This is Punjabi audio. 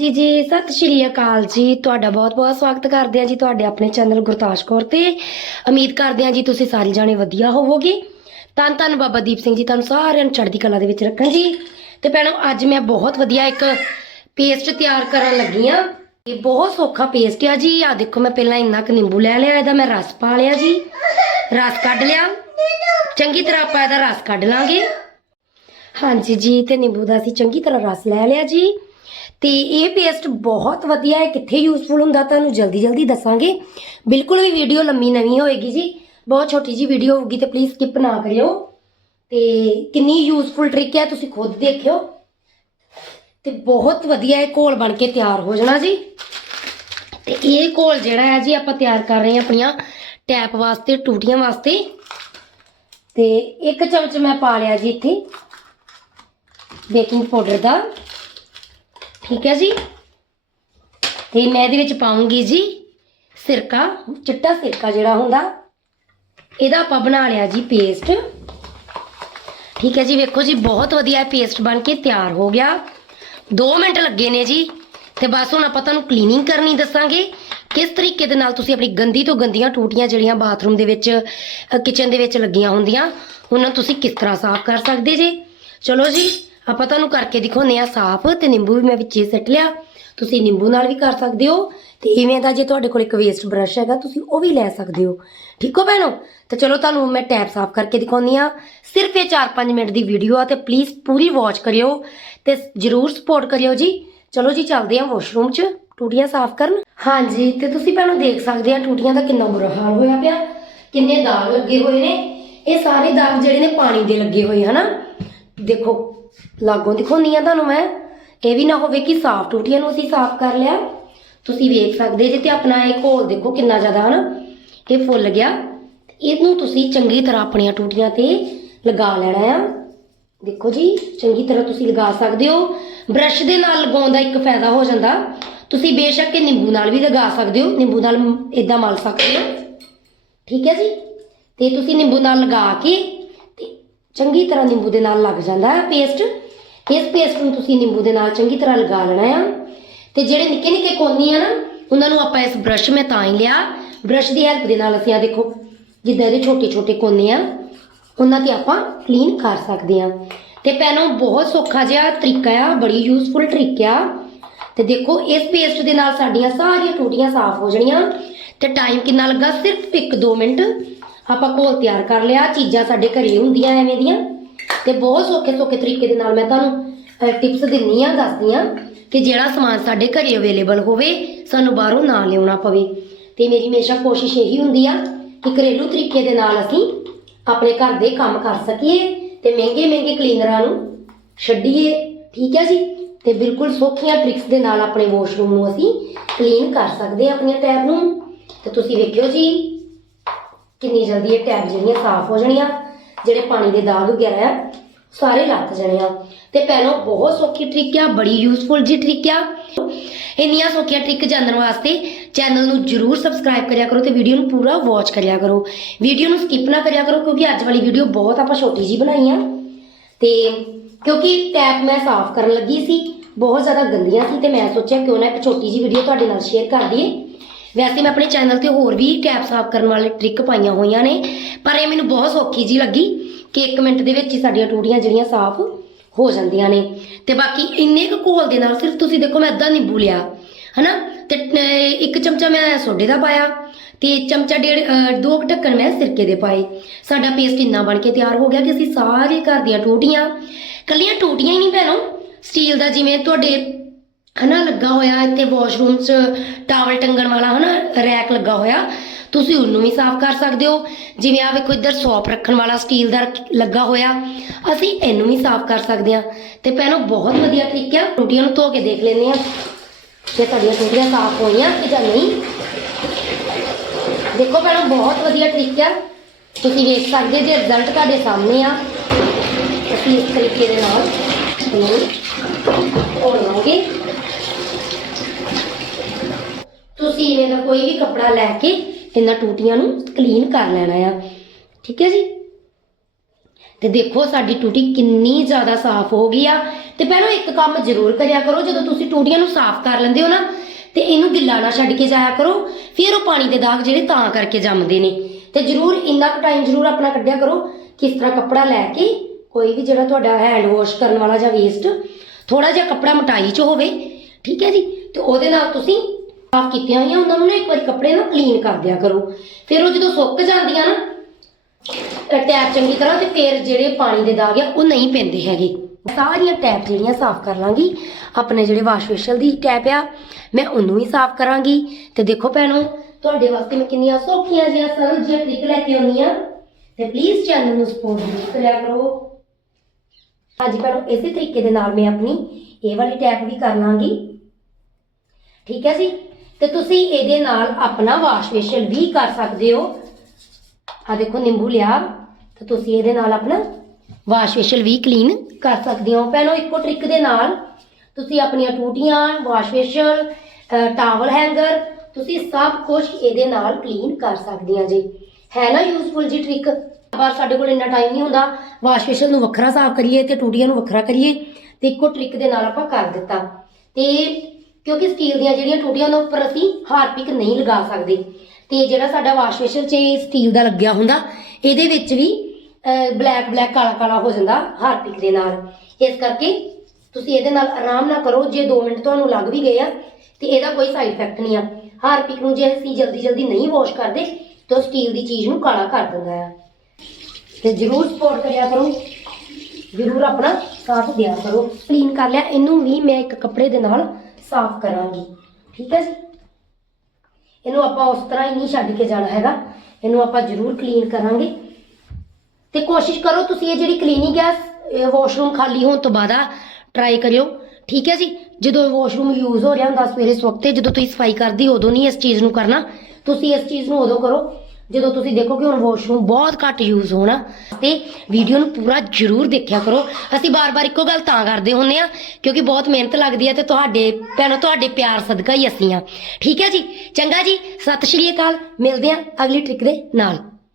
ਹਾਂਜੀ ਜੀ, ਸਤਿ ਸ਼੍ਰੀ ਅਕਾਲ ਜੀ। ਤੁਹਾਡਾ ਬਹੁਤ-ਬਹੁਤ ਸਵਾਗਤ ਕਰਦੇ ਹਾਂ ਜੀ ਤੁਹਾਡੇ ਆਪਣੇ ਚੈਨਲ ਗੁਰਤਾਸ਼ ਕੌਰ ਤੇ। ਉਮੀਦ ਕਰਦੇ ਹਾਂ ਜੀ ਤੁਸੀਂ ਸਾਰੇ ਜਾਣੇ ਵਧੀਆ ਹੋਵੋਗੇ। ਤਾਂ ਧੰਨ ਬਾਬਾ ਦੀਪ ਸਿੰਘ ਜੀ, ਤੁਹਾਨੂੰ ਸਾਰਿਆਂ ਨੂੰ ਚੜ੍ਹਦੀ ਕਲਾ ਦੇ ਵਿੱਚ ਰੱਖਣ ਜੀ। ਤੇ ਭੈਣੋ, ਅੱਜ ਮੈਂ ਬਹੁਤ ਵਧੀਆ ਇੱਕ ਪੇਸਟ ਤਿਆਰ ਕਰਨ ਲੱਗੀ ਆ ਇਹ ਬਹੁਤ ਸੌਖਾ ਪੇਸਟ ਆ ਜੀ। ਆ ਦੇਖੋ, ਮੈਂ ਪਹਿਲਾਂ ਇੰਨਾ ਕੁ ਨਿੰਬੂ ਲੈ ਲਿਆ, ਇਹਦਾ ਮੈਂ ਰਸ ਪਾ ਲਿਆ ਜੀ। ਰਸ ਕੱਢ ਲਿਆ। ਚੰਗੀ ਤਰ੍ਹਾਂ ਆਪਾਂ ਇਹਦਾ ਰਸ ਕੱਢ ਲਾਂਗੇ। ਹਾਂਜੀ ਜੀ, ਤੇ ਨਿੰਬੂ ਦਾ ਅਸੀਂ ਚੰਗੀ ਤਰ੍ਹਾਂ ਰਸ ਲੈ ਲਿਆ ਜੀ। ਤੇ ਇਹ ਪੇਸਟ ਬਹੁਤ ਵਧੀਆ ਹੈ, ਕਿੱਥੇ ਯੂਜ਼ਫੁਲ ਹੁੰਦਾ ਤੁਹਾਨੂੰ ਜਲਦੀ ਜਲਦੀ ਦੱਸਾਂਗੇ। ਬਿਲਕੁਲ ਵੀ ਵੀਡੀਓ ਲੰਮੀ ਨਹੀਂ ਹੋਏਗੀ ਜੀ, ਬਹੁਤ ਛੋਟੀ ਜੀ ਵੀਡੀਓ ਹੋਊਗੀ ਤੇ ਪਲੀਜ਼ ਸਕਿਪ ਨਾ ਕਰਿਓ। ਤੇ ਕਿੰਨੀ ਯੂਜ਼ਫੁਲ ਟ੍ਰਿਕ ਹੈ, ਤੁਸੀਂ ਖੁਦ ਦੇਖਿਓ। ਤੇ ਬਹੁਤ ਵਧੀਆ ਇਹ ਘੋਲ ਬਣ ਕੇ ਤਿਆਰ ਹੋ ਜਾਣਾ ਜੀ। ਤੇ ਇਹ ਘੋਲ ਜਿਹੜਾ ਹੈ ਜੀ, ਆਪਾਂ ਤਿਆਰ ਕਰ ਰਹੇ ਹਾਂ ਆਪਣੀਆਂ ਟੈਪ ਵਾਸਤੇ, ਟੂਟੀਆਂ ਵਾਸਤੇ। ਤੇ ਇੱਕ ਚਮਚ ਮੈਂ ਪਾ ਲਿਆ ਜੀ ਇੱਥੇ ਬੇਕਿੰਗ ਪਾਊਡਰ ਦਾ। ਠੀਕ ਹੈ ਜੀ? ਤੇ ਮੈਂ ਇਹਦੇ ਵਿੱਚ ਪਾਉਂਗੀ ਜੀ ਸਿਰਕਾ, ਚਿੱਟਾ ਸਿਰਕਾ ਜਿਹੜਾ ਹੁੰਦਾ, ਇਹਦਾ ਆਪਾਂ ਬਣਾ ਲਿਆ ਜੀ ਪੇਸਟ ਠੀਕ ਹੈ ਜੀ, ਵੇਖੋ ਜੀ, ਬਹੁਤ ਵਧੀਆ ਪੇਸਟ ਬਣ ਕੇ ਤਿਆਰ ਹੋ ਗਿਆ। 2 ਮਿੰਟ ਲੱਗੇ ਨੇ ਜੀ, ਤੇ ਬਸ ਹੁਣ ਆਪਾਂ ਤੁਹਾਨੂੰ ਕਲੀਨਿੰਗ ਕਰਨੀ ਦੱਸਾਂਗੇ। ਕਿਸ ਤਰੀਕੇ ਦੇ ਨਾਲ ਤੁਸੀਂ ਆਪਣੀ ਗੰਦੀ ਤੋਂ ਗੰਦੀਆਂ ਟੂਟੀਆਂ ਜਿਹੜੀਆਂ ਬਾਥਰੂਮ ਦੇ ਵਿੱਚ ਕਿਚਨ ਦੇ ਵਿੱਚ ਲੱਗੀਆਂ ਹੁੰਦੀਆਂ, ਉਹਨਾਂ ਨੂੰ ਤੁਸੀਂ ਕਿਸ ਤਰ੍ਹਾਂ ਸਾਫ਼ ਕਰ ਸਕਦੇ ਜੇ? ਚਲੋ ਜੀ ਆਪਾਂ ਤੁਹਾਨੂੰ ਕਰਕੇ ਦਿਖਾਉਂਦੇ ਆ ਸਾਫ਼ ਤੇ ਨਿੰਬੂ ਵੀ ਮੈਂ ਵਿੱਚੇ ਸਿੱਟ ਲਿਆ। ਤੁਸੀਂ ਨਿੰਬੂ ਨਾਲ ਵੀ ਕਰ ਸਕਦੇ ਹੋ ਤੇ ਇਵੇਂ ਦਾ ਜੇ ਤੁਹਾਡੇ ਕੋਲ ਇੱਕ ਵੇਸਟ ਬ੍ਰਸ਼ ਹੈਗਾ, ਤੁਸੀਂ ਉਹ ਵੀ ਲੈ ਸਕਦੇ ਹੋ। ਠੀਕ ਹੋ ਭੈਣੋ? ਤੇ ਚਲੋ ਤੁਹਾਨੂੰ ਮੈਂ ਟੈਪ ਸਾਫ਼ ਕਰਕੇ ਦਿਖਾਉਂਦੀ ਆ ਸਿਰਫ ਇਹ 4-5 ਮਿੰਟ ਦੀ ਵੀਡੀਓ ਆ ਤੇ ਪਲੀਜ਼ ਪੂਰੀ ਵਾਚ ਕਰਿਓ ਤੇ ਜਰੂਰ ਸਪੋਰਟ ਕਰਿਓ ਜੀ। ਚਲੋ ਜੀ, ਚੱਲਦੇ ਆ ਵਾਸ਼ਰੂਮ 'ਚ, ਟੂਟੀਆਂ ਸਾਫ਼ ਕਰਨ। ਹਾਂਜੀ, ਤੇ ਤੁਸੀਂ ਭੈਣੋ ਦੇਖ ਸਕਦੇ ਆ ਟੂਟੀਆਂ ਦਾ ਕਿੰਨਾ ਬੁਰਾ ਹਾਲ ਹੋਇਆ ਪਿਆ। ਕਿੰਨੇ ਦਾਗ ਲੱਗੇ ਹੋਏ ਨੇ। ਇਹ ਸਾਰੇ ਦਾਗ ਜਿਹੜੇ ਨੇ ਪਾਣੀ ਦੇ ਲੱਗੇ ਹੋਏ ਹਨਾ ਦੇਖੋ ਲਾਗੋਂ ਦਿਖਾਉਂਦੀ ਆ ਤੁਹਾਨੂੰ ਮੈਂ। ਇਹ ਵੀ ਨਾ ਹੋਵੇ ਕਿ ਸਾਫ਼ ਟੂਟੀਆਂ ਨੂੰ ਅਸੀਂ ਸਾਫ਼ ਕਰ ਲਿਆ। ਤੁਸੀਂ ਵੇਖ ਸਕਦੇ ਜੇ ਤੇ ਆਪਣਾ ਇਹ ਘੋਲ ਦੇਖੋ ਕਿੰਨਾ ਜ਼ਿਆਦਾ ਹਨਾ। ਇਹ ਫੁੱਲ ਗਿਆ। ਇਹਨੂੰ ਤੁਸੀਂ ਚੰਗੀ ਤਰ੍ਹਾਂ ਆਪਣੀਆਂ ਟੂਟੀਆਂ ਤੇ ਲਗਾ ਲੈਣਾ ਆ। ਦੇਖੋ ਜੀ, ਚੰਗੀ ਤਰ੍ਹਾਂ ਤੁਸੀਂ ਲਗਾ ਸਕਦੇ ਹੋ। ਬ੍ਰਸ਼ ਦੇ ਨਾਲ ਲਗਾਉਣ ਦਾ ਇੱਕ ਫਾਇਦਾ ਹੋ ਜਾਂਦਾ। ਤੁਸੀਂ ਬੇਸ਼ੱਕ ਇਹ ਨਿੰਬੂ ਨਾਲ ਵੀ ਲਗਾ ਸਕਦੇ ਹੋ। ਨਿੰਬੂ ਨਾਲ ਇਦਾਂ ਮਲ ਸਕਦੇ ਹੋ। ਠੀਕ ਹੈ ਜੀ? ਤੇ ਤੁਸੀਂ ਨਿੰਬੂ ਨਾਲ ਲਗਾ ਕੇ ਚੰਗੀ ਤਰ੍ਹਾਂ ਨਿੰਬੂ ਦੇ ਨਾਲ ਲੱਗ ਜਾਂਦਾ ਹੈ ਪੇਸਟ ਇਸ ਪੇਸਟ ਨੂੰ ਤੁਸੀਂ ਨਿੰਬੂ ਦੇ ਨਾਲ ਚੰਗੀ ਤਰ੍ਹਾਂ ਲਗਾ ਲੈਣਾ ਆ। ਤੇ ਜਿਹੜੇ ਨਿੱਕੇ ਨਿੱਕੇ ਕੋਨੀ ਆ ਨਾ, ਉਹਨਾਂ ਨੂੰ ਆਪਾਂ ਇਸ ਬ੍ਰਸ਼ ਮੈਂ ਤਾਂ ਹੀ ਲਿਆ। ਬ੍ਰਸ਼ ਦੀ ਹੈਲਪ ਦੇ ਨਾਲ ਅਸੀਂ ਆ ਦੇਖੋ, ਜਿੱਦਾਂ ਇਹਦੇ ਛੋਟੇ ਛੋਟੇ ਕੋਨੇ ਆ, ਉਹਨਾਂ ਤੇ ਆਪਾਂ ਕਲੀਨ ਕਰ ਸਕਦੇ ਆ। ਤੇ ਪੈਨੋ ਬਹੁਤ ਸੌਖਾ ਜਿਹਾ ਤਰੀਕਾ ਆ, ਬੜੀ ਯੂਜ਼ਫੁਲ ਟ੍ਰਿਕ ਆ। ਤੇ ਦੇਖੋ, ਇਸ ਪੇਸਟ ਦੇ ਨਾਲ ਸਾਡੀਆਂ ਸਾਰੀਆਂ ਟੂਟੀਆਂ ਸਾਫ਼ ਹੋ ਜਾਣੀਆਂ। ਤੇ ਟਾਈਮ ਕਿੰਨਾ ਲੱਗਾ? ਸਿਰਫ 1-2 ਮਿੰਟ। ਆਪਾਂ ਘੋਲ ਤਿਆਰ ਕਰ ਲਿਆ, ਚੀਜ਼ਾਂ ਸਾਡੇ ਘਰੇ ਹੁੰਦੀਆਂ ਐਵੇਂ ਦੀਆਂ। ਤੇ ਬਹੁਤ ਸੌਖੇ ਸੌਖੇ ਤਰੀਕੇ ਦੇ ਨਾਲ ਮੈਂ ਤੁਹਾਨੂੰ ਟਿਪਸ ਦਿੰਨੀ ਆ, ਦੱਸਦੀ ਆ ਕਿ ਜਿਹੜਾ ਸਮਾਨ ਸਾਡੇ ਘਰੇ ਅਵੇਲੇਬਲ ਹੋਵੇ, ਸਾਨੂੰ ਬਾਹਰੋਂ ਨਾ ਲਿਆਉਣਾ ਪਵੇ। ਤੇ ਮੇਰੀ ਹਮੇਸ਼ਾ ਕੋਸ਼ਿਸ਼ ਇਹੀ ਹੁੰਦੀ ਆ ਕਿ ਘਰੇਲੂ ਤਰੀਕੇ ਦੇ ਨਾਲ ਅਸੀਂ ਆਪਣੇ ਘਰ ਦੇ ਕੰਮ ਕਰ ਸਕੀਏ ਤੇ ਮਹਿੰਗੇ ਮਹਿੰਗੇ ਕਲੀਨਰਾਂ ਨੂੰ ਛੱਡੀਏ, ਠੀਕ ਹੈ ਜੀ? ਤੇ ਬਿਲਕੁਲ ਸੌਖੀਆਂ ਟ੍ਰਿਕਸ ਦੇ ਨਾਲ ਆਪਣੇ ਵਾਸ਼ਰੂਮ ਨੂੰ ਅਸੀਂ ਕਲੀਨ ਕਰ ਸਕਦੇ ਹਾਂ ਆਪਣੀਆਂ ਟੈਬ ਨੂੰ। ਤੇ ਤੁਸੀਂ ਵੇਖਿਓ ਜੀ ਕਿੰਨੀ ਜਲਦੀ ਇਹ ਟੈਬ ਜਿਹੜੀਆਂ ਸਾਫ਼ ਹੋ ਜਾਣੀਆਂ, ਜਿਹੜੇ ਪਾਣੀ ਦੇ ਦਾਗ ਵਗੈਰਾ ਆ, ਸਾਰੇ ਲੱਥ ਜਾਣੇ ਆ। ਤੇ ਪਹਿਲਾਂ ਬਹੁਤ ਸੌਖੀ ਟ੍ਰਿਕ ਆ, ਬੜੀ ਯੂਜ਼ਫੁਲ ਜੀ ਟ੍ਰਿਕ ਆ। ਇੰਨੀਆਂ ਸੌਖੀਆਂ ਟ੍ਰਿਕ ਜਾਣਨ ਵਾਸਤੇ ਚੈਨਲ ਨੂੰ ਜਰੂਰ ਸਬਸਕ੍ਰਾਈਬ ਕਰਿਆ ਕਰੋ ਤੇ ਵੀਡੀਓ ਨੂੰ ਪੂਰਾ ਵਾਚ ਕਰਿਆ ਕਰੋ। ਵੀਡੀਓ ਨੂੰ ਸਕਿਪ ਨਾ ਕਰਿਆ ਕਰੋ ਕਿਉਂਕਿ ਅੱਜ ਵਾਲੀ ਵੀਡੀਓ ਬਹੁਤ ਆਪਾਂ ਛੋਟੀ ਜੀ ਬਣਾਈ ਆ। ਤੇ ਕਿਉਂਕਿ ਟੈਪ ਮੈਂ ਸਾਫ਼ ਕਰਨ ਲੱਗੀ ਸੀ, ਬਹੁਤ ਜ਼ਿਆਦਾ ਗੰਦੀਆਂ ਸੀ ਤੇ ਮੈਂ ਸੋਚਿਆ ਕਿਉਂ ਨਾ ਇੱਕ ਛੋਟੀ ਜੀ ਵੀਡੀਓ ਤੁਹਾਡੇ ਨਾਲ ਸ਼ੇਅਰ ਕਰ ਦਈਏ। ਵੈਸੇ ਮੈਂ ਆਪਣੇ ਚੈਨਲ ਤੇ ਹੋਰ ਵੀ ਟੈਪ ਸਾਫ਼ ਕਰਨ ਵਾਲੇ ਟ੍ਰਿਕ ਪਾਈਆਂ ਹੋਈਆਂ ਨੇ ਪਰ ਇਹ ਮੈਨੂੰ ਬਹੁਤ ਸੌਖੀ ਜੀ ਲੱਗੀ ਕਿ 1 ਮਿੰਟ ਦੇ ਵਿੱਚ ਹੀ ਸਾਡੀਆਂ ਟੂਟੀਆਂ ਜਿਹੜੀਆਂ ਸਾਫ਼ ਹੋ ਜਾਂਦੀਆਂ ਨੇ। ਤੇ ਬਾਕੀ ਇੰਨੇ ਕੁ ਘੋਲ ਦੇ ਨਾਲ ਸਿਰਫ ਤੁਸੀਂ ਦੇਖੋ ਮੈਂ ਅੱਧਾ ਨਿੰਬੂ ਲਿਆ ਹਨਾ? ਤੇ ਅਹ, ਇੱਕ ਚਮਚਾ ਮੈਂ ਸੋਡੇ ਦਾ ਪਾਇਆ ਤੇ ਚਮਚਾ ਡੇਢ ਦੋ ਕੁ ਢੱਕਣ ਮੈਂ ਸਿਰਕੇ ਦੇ ਪਾਏ। ਸਾਡਾ ਪੇਸਟ ਇੰਨਾ ਬਣ ਕੇ ਤਿਆਰ ਹੋ ਗਿਆ ਕਿ ਅਸੀਂ ਸਾਰੇ ਘਰ ਦੀਆਂ ਟੂਟੀਆਂ ਕੱਲੀਆਂ ਟੂਟੀਆਂ ਹੀ ਨਹੀਂ ਭੈਣੋ ਸਟੀਲ ਦਾ ਜਿਵੇਂ ਤੁਹਾਡੇ ਹਨਾ ਲੱਗਾ ਹੋਇਆ ਇੱਥੇ ਵਾਸ਼ਰੂਮ 'ਚ ਟਾਵਲ ਟੰਗਣ ਵਾਲਾ ਹਨਾ ਰੈਕ ਲੱਗਾ ਹੋਇਆ। ਤੁਸੀਂ ਉਹਨੂੰ ਵੀ ਸਾਫ਼ ਕਰ ਸਕਦੇ ਹੋ। ਜਿਵੇਂ ਆ ਵੇਖੋ, ਇੱਧਰ ਸੌਪ ਰੱਖਣ ਵਾਲਾ ਸਟੀਲ ਦਾ ਲੱਗਾ ਹੋਇਆ। ਅਸੀਂ ਇਹਨੂੰ ਵੀ ਸਾਫ਼ ਕਰ ਸਕਦੇ ਹਾਂ। ਤੇ ਪਹਿਲਾਂ ਬਹੁਤ ਵਧੀਆ ਤਰੀਕਾ ਟੂਟੀਆਂ ਨੂੰ ਧੋ ਕੇ ਦੇਖ ਲੈਂਦੇ ਹਾਂ। ਜੇ ਤੁਹਾਡੀਆਂ ਟੂਟੀਆਂ ਸਾਫ਼ ਹੋਈਆਂ ਕਿ ਜਾਂ ਨਹੀਂ। ਦੇਖੋ ਪਹਿਲਾਂ ਬਹੁਤ ਵਧੀਆ ਤਰੀਕਾ ਤੁਸੀਂ ਵੇਖ ਸਕਦੇ ਜੇ ਰਿਜ਼ਲਟ ਤੁਹਾਡੇ ਸਾਹਮਣੇ ਆ, ਅਸੀਂ ਇਸ ਤਰੀਕੇ ਦੇ ਨਾਲ ਇਹਨੂੰ ਧੋਵਾਂਗੇ ਤੁਸੀਂ ਇਵੇਂ ਦਾ ਕੋਈ ਵੀ ਕੱਪੜਾ ਲੈ ਕੇ ਇਹਨਾਂ ਟੂਟੀਆਂ ਨੂੰ ਕਲੀਨ ਕਰ ਲੈਣਾ ਆ। ਠੀਕ ਹੈ ਜੀ? ਤੇ ਦੇਖੋ ਸਾਡੀ ਟੂਟੀ ਕਿੰਨੀ ਜ਼ਿਆਦਾ ਸਾਫ਼ ਹੋ ਗਈ ਆ। ਤੇ ਪਹਿਲਾਂ ਇੱਕ ਕੰਮ ਜ਼ਰੂਰ ਕਰਿਆ ਕਰੋ, ਜਦੋਂ ਤੁਸੀਂ ਟੂਟੀਆਂ ਨੂੰ ਸਾਫ਼ ਕਰ ਲੈਂਦੇ ਹੋ ਨਾ, ਤੇ ਇਹਨੂੰ ਗਿੱਲਾ ਨਾ ਛੱਡ ਕੇ ਜਾਇਆ ਕਰੋ, ਫਿਰ ਉਹ ਪਾਣੀ ਦੇ ਦਾਗ ਜਿਹੜੇ ਤਾਂ ਕਰਕੇ ਜੰਮਦੇ ਨੇ। ਤੇ ਜ਼ਰੂਰ ਇੰਨਾ ਕੁ ਟਾਈਮ ਜ਼ਰੂਰ ਆਪਣਾ ਕੱਢਿਆ ਕਰੋ, ਕਿਸ ਤਰ੍ਹਾਂ ਕੱਪੜਾ ਲੈ ਕੇ ਕੋਈ ਵੀ ਜਿਹੜਾ ਤੁਹਾਡਾ ਹੈਂਡ ਵਾਸ਼ ਕਰਨ ਵਾਲਾ ਜਾਂ ਵੇਸਟ ਥੋੜਾ ਜਿਹਾ ਕੱਪੜਾ ਮਟਾਈ ਚ ਹੋਵੇ। ਠੀਕ ਹੈ ਜੀ? ਤੇ ਉਹਦੇ ਨਾਲ ਤੁਸੀਂ ਸਾਫ਼ ਕੀਤੀਆਂ ਹੋਈਆਂ, ਉਹਨਾਂ ਨੂੰ ਨਾ ਇੱਕ ਵਾਰੀ ਕੱਪੜੇ ਨਾਲ ਕਲੀਨ ਕਰ ਦਿਆ ਕਰੋ। ਫਿਰ ਉਹ ਜਦੋਂ ਸੁੱਕ ਜਾਂਦੀਆਂ ਨਾ ਟੈਪ ਚੰਗੀ ਤਰ੍ਹਾਂ ਤੇ ਫਿਰ ਜਿਹੜੇ ਪਾਣੀ ਦੇ ਦਾਗ ਆ, ਉਹ ਨਹੀਂ ਪੈਂਦੇ ਹੈਗੇ। ਸਾਰੀਆਂ ਟੈਪ ਜਿਹੜੀਆਂ ਸਾਫ਼ ਕਰ ਲਾਂਗੀ। ਆਪਣੇ ਜਿਹੜੇ ਵਾਸ਼ ਬੇਸ਼ਲ ਦੀ ਟੈਪ ਆ, ਮੈਂ ਉਹਨੂੰ ਵੀ ਸਾਫ਼ ਕਰਾਂਗੀ। ਤੇ ਦੇਖੋ ਭੈਣੋ, ਤੁਹਾਡੇ ਵਾਸਤੇ ਮੈਂ ਕਿੰਨੀਆਂ ਸੌਖੀਆਂ ਜਿਹੀਆਂ ਸਰਲ ਜਿਹੀਆਂ ਟ੍ਰਿਕ ਲੈ ਕੇ ਆਉਣੀ ਆ ਤੇ ਪਲੀਜ਼ ਚੈਨਲ ਨੂੰ ਸਪੋਰਟ ਜ਼ਰੂਰ ਕਰਿਆ ਕਰੋ। ਅੱਜ ਭੈਣੋ, ਇਸੇ ਤਰੀਕੇ ਦੇ ਨਾਲ ਮੈਂ ਆਪਣੀ ਇਹ ਵਾਲੀ ਟੈਪ ਵੀ ਕਰ ਲਾਂਗੀ। ਠੀਕ ਹੈ ਜੀ? ਤੇ ਤੁਸੀਂ ਇਹਦੇ ਨਾਲ ਆਪਣਾ ਵਾਸ਼ ਫੇਸ਼ੀਅਲ ਵੀ ਕਰ ਸਕਦੇ ਹੋ। ਆ ਦੇਖੋ, ਨਿੰਬੂ ਲਿਆ। ਤਾਂ ਤੁਸੀਂ ਇਹਦੇ ਨਾਲ ਆਪਣਾ ਵਾਸ਼ ਫੇਸ਼ੀਅਲ ਵੀ ਕਲੀਨ ਕਰ ਸਕਦੇ ਹੋ। ਪਹਿਲਾਂ ਇੱਕੋ ਟ੍ਰਿਕ ਦੇ ਨਾਲ ਤੁਸੀਂ ਆਪਣੀਆਂ ਟੂਟੀਆਂ ਵਾਸ਼ ਫੇਸ਼ੀਅਲ ਟਾਵਲ ਹੈਂਗਰ ਤੁਸੀਂ ਸਭ ਕੁਝ ਇਹਦੇ ਨਾਲ ਕਲੀਨ ਕਰ ਸਕਦੇ ਸਕਦੀਆਂ ਜੀ। ਹੈ ਨਾ ਯੂਜ਼ਫੁਲ ਜੀ ਟ੍ਰਿਕ ਪਰ ਸਾਡੇ ਕੋਲ ਇੰਨਾ ਟਾਈਮ ਨਹੀਂ ਹੁੰਦਾ। ਵਾਸ਼ ਫੇਸ਼ੀਅਲ ਨੂੰ ਵੱਖਰਾ ਸਾਫ਼ ਕਰੀਏ ਤੇ ਟੂਟੀਆਂ ਨੂੰ ਵੱਖਰਾ ਕਰੀਏ ਤੇ ਇੱਕੋ ਟ੍ਰਿਕ ਦੇ ਨਾਲ ਆਪਾਂ ਕਰ ਦਿੱਤਾ। ਤੇ ਕਿਉਂਕਿ ਸਟੀਲ ਦੀਆਂ ਜਿਹੜੀਆਂ ਟੂਟੀਆਂ ਉਹਨਾਂ ਉੱਪਰ ਅਸੀਂ ਹਾਰਪਿਕ ਨਹੀਂ ਲਗਾ ਸਕਦੇ। ਤੇ ਜਿਹੜਾ ਸਾਡਾ ਵਾਸ਼ ਫੇਸ਼ੀਅਲ 'ਚ ਸਟੀਲ ਦਾ ਲੱਗਿਆ ਹੁੰਦਾ, ਇਹਦੇ ਵਿੱਚ ਵੀ ਬਲੈਕ ਬਲੈਕ ਕਾਲਾ ਕਾਲਾ ਹੋ ਜਾਂਦਾ ਹਾਰਪਿਕ ਦੇ ਨਾਲ। ਇਸ ਕਰਕੇ ਤੁਸੀਂ ਇਹਦੇ ਨਾਲ ਆਰਾਮ ਨਾਲ ਕਰੋ, ਜੇ 2 ਮਿੰਟ ਤੁਹਾਨੂੰ ਲੱਗ ਵੀ ਗਏ ਆ, ਤੇ ਇਹਦਾ ਕੋਈ ਸਾਈਡ ਇਫੈਕਟ ਨਹੀਂ ਆ। ਹਾਰਪਿਕ ਨੂੰ ਜੇ ਅਸੀਂ ਜਲਦੀ ਜਲਦੀ ਨਹੀਂ ਵਾਸ਼ ਕਰਦੇ, ਤਾਂ ਸਟੀਲ ਦੀ ਚੀਜ਼ ਨੂੰ ਕਾਲਾ ਕਰ ਦਿੰਦਾ ਆ। ਤੇ ਜਰੂਰ ਸਪੋਰਟ ਕਰਿਆ ਕਰੋ। ਜਰੂਰ ਆਪਣਾ ਸਾਥ ਦਿਆ ਕਰੋ। ਕਲੀਨ ਕਰ ਲਿਆ। ਇਹਨੂੰ ਵੀ ਮੈਂ ਇੱਕ ਕੱਪੜੇ ਦੇ ਨਾਲ ਸਾਫ਼ ਕਰਾਂਗੀ। ਠੀਕ ਹੈ ਜੀ? ਇਹਨੂੰ ਆਪਾਂ ਉਸ ਤਰ੍ਹਾਂ ਹੀ ਨਹੀਂ ਛੱਡ ਕੇ ਜਾਣਾ ਹੈਗਾ। ਇਹਨੂੰ ਆਪਾਂ ਜਰੂਰ ਕਲੀਨ ਕਰਾਂਗੇ। ਤੇ ਕੋਸ਼ਿਸ਼ ਕਰੋ ਤੁਸੀਂ ਇਹ ਜਿਹੜੀ ਕਲੀਨਿੰਗ ਹੈ ਵਾਸ਼ਰੂਮ ਖਾਲੀ ਹੋਣ ਤੋਂ ਬਾਅਦ ਟਰਾਈ ਕਰਿਓ। ਠੀਕ ਹੈ ਜੀ? ਜਦੋਂ ਵਾਸ਼ਰੂਮ ਯੂਜ਼ ਹੋ ਰਿਹਾ ਹੁੰਦਾ ਸਵੇਰੇ ਸਵਖਤੇ, ਜਦੋਂ ਤੁਸੀਂ ਸਫ਼ਾਈ ਕਰਦੀ ਉਦੋਂ ਨਹੀਂ ਇਸ ਚੀਜ਼ ਨੂੰ ਕਰਨਾ। ਤੁਸੀਂ ਇਸ ਚੀਜ਼ ਨੂੰ ਉਦੋਂ ਕਰੋ ਜਦੋਂ ਤੁਸੀਂ ਦੇਖੋ ਕਿ ਹੁਣ ਵਾਸ਼ਰੂਮ ਬਹੁਤ ਘੱਟ ਯੂਜ਼ ਹੋਣਾ, ਤੇ ਵੀਡੀਓ ਨੂੰ ਪੂਰਾ ਜ਼ਰੂਰ ਦੇਖਿਆ ਕਰੋ। ਅਸੀਂ ਬਾਰ-ਬਾਰ ਇੱਕੋ ਗੱਲ ਤਾਂ ਕਰਦੇ ਹੁੰਨੇ ਆ, ਕਿਉਂਕਿ ਬਹੁਤ ਮਿਹਨਤ ਲੱਗਦੀ ਹੈ ਤੇ ਤੁਹਾਡੇ ਭੈਣੋ, ਤੁਹਾਡੇ ਪਿਆਰ ਸਦਕਾ ਹੀ ਅਸੀਂ ਆ। ਠੀਕ ਹੈ ਜੀ? ਚੰਗਾ ਜੀ, ਸਤਿ ਸ਼੍ਰੀ ਅਕਾਲ, ਮਿਲਦੇ ਆ ਅਗਲੀ ਟ੍ਰਿਕ ਦੇ ਨਾਲ।